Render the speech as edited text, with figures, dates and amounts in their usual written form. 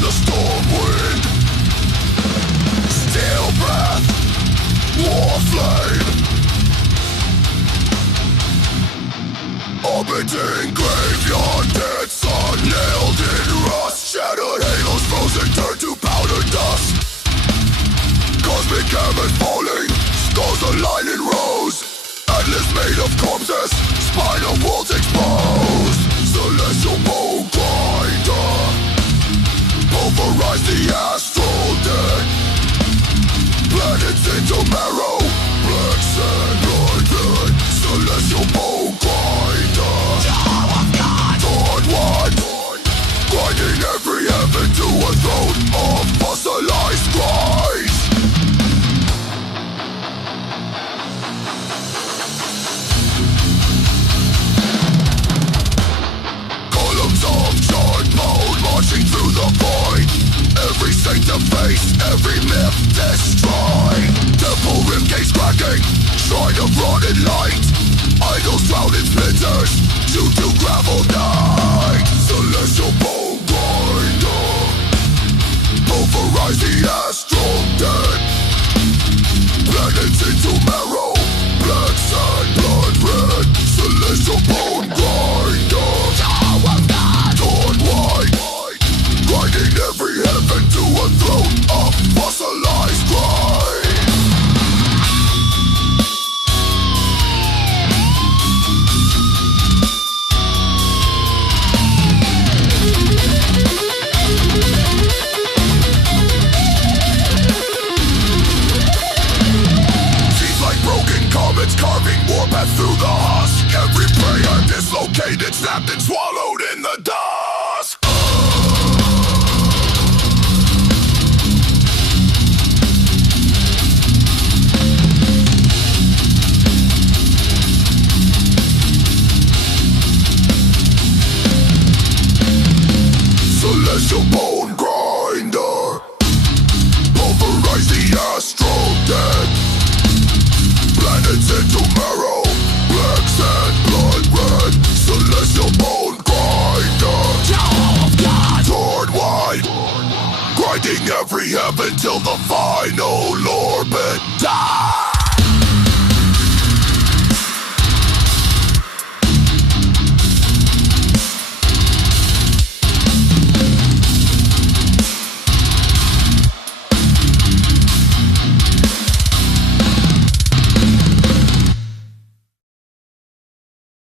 the storm wind. Steel breath, war flame. Orbiting graveyard, dead sun nailed in rust. Shattered halos frozen, turned to powder dust. Cosmic heaven falling, skulls align in rows. Atlas made of corpses, spinal walls exposed. Celestial bone grinder, pulverize the astral dead. Planets into marrow, black sand, blood red. Celestial bone grinder, Jaw of God, torn wide, grinding every heaven to a throne of fossilized Christ. Marching through the void, every saint to face, every myth destroy. Temple ribcage cracking, shrine of rotted light. Idols drowned in splinters, due to gravel night. Celestial bone grinder, pulverize the astral dead. Planets into marrow, black sand, blood red. Celestial bone grinder, Jaw of God, torn wide, grinding every heaven to a throne of fossilized Christ. Seems like broken comets carving warpath through the husk. Every prayer dislocated, snapped and swallowed in the dusk. Celestial bone grinder, pulverize the astral dead. Planets into marrow, black sand, blood red. Celestial bone grinder, Jaw of God, torn wide, grinding every heaven till the final orbit dies.